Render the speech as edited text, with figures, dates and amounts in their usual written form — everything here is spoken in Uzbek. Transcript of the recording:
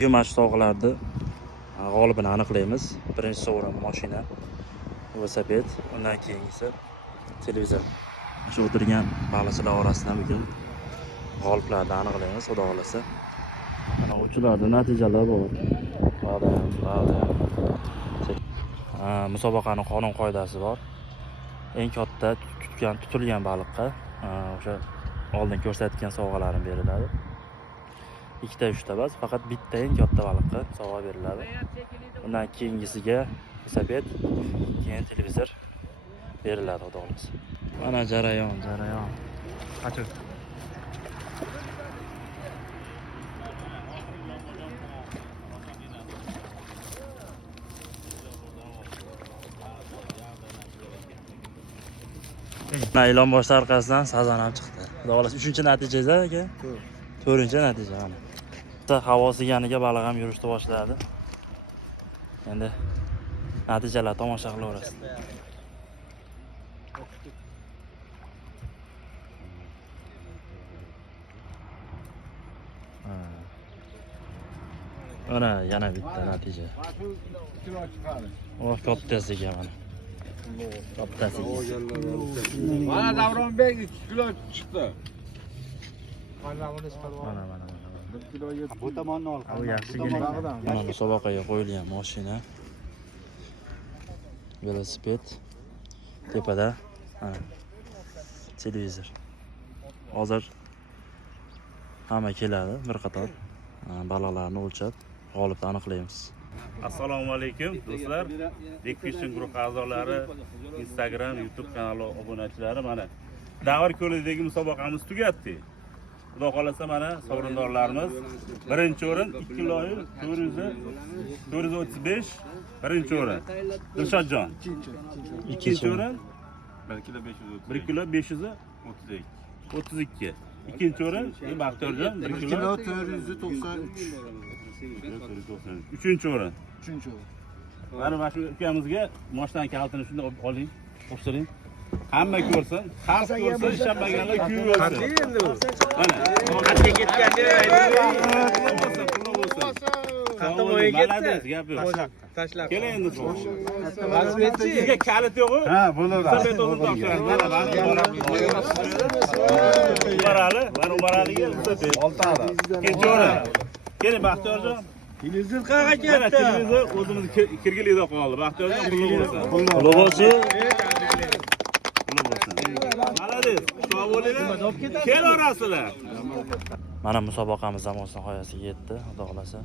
Mana shu sovg'alarni g'olibini aniqlaymiz. Birinchi sovrin mashina, velosiped, undan keyingisi televizor. Shu o'tirgan baliqchilar orasidan bugun g'oliblarni aniqlaymiz, xudo xolasa. Mana uchilarda natijalar bor. Musobaqaning qonun qoidasi bor. Eng katta tutilgan baliqqa o'sha oldin ko'rsatgan sovg'alarim beriladi. 2-3 emas, faqat bitta eng katta baliqqa sovg'a beriladi. Undan keyingisiga velosiped, keyin televizor beriladi, xudo xolasa. Mana jarayon. Qachon? E'lon boshlar orqasidan sazan ham chiqdi. Xudo xolasa 3-natijada aka. 4-natija mana. Havo siganiga baliq ham yurishni boshladi. Endi natijalar tomosha qilaverasiz. Mana yana bitta natija. Oh, kattasiga mana. Kattasiga. Mana Davronbek 2 kilo chiqdi. Mana. Bu tomonni ol. Bu yaxshigina. Mana musobaqaga qo'yilgan mashina, velosiped, tepada mana televizor. Hozir hamma keladi bir qator. Baliqlarni o'lchab, g'olibni aniqlaymiz. Assalomu alaykum do'stlar. Big Fishing guruhi a'zolari, Instagram, YouTube kanali obunachilari, mana Davr ko'lidagi musobaqamiz tugatdi. Xudo xolasa mana sovrindorlarimiz. Birinchi o'rin 2 kilo 435, birinchi o'rin Dilshodjon. Ikkinchi o'rin 1 kilo 532. Ikkinchi o'rin Baxtiyorjon 1 kilo 493. Uchinchi o'rin. Mana shu ukamizga moshdan kalitini shunday oling, qo'shtiring. Hamma ko'rsin, xalq ko'rsin, ishlanmaganlar kuyib o'lsin. Mana, qancha ketganda qancha o'yin ketdi? Gap yo'q. Tashlab. Keling endi so'ng. Sizga kalit yo'q-ku? Ha, bo'ladi. Sabet o'zini topshiradi. Mana Umaraliga sabet. 6 ada. Ikkinchi o'rin. Keling Baxtiyorjon. Televizor qayerga ketdi? Mana televizor o'zimiz kirgilida qoldi. Baxtiyorjon quloq bo'lsin. Quloq bo'lsin. Malades, sog' bo'linglar. Kel orasizlar. Mana musobaqamiz zamon nihoyasiga yetdi, xudo xolasa.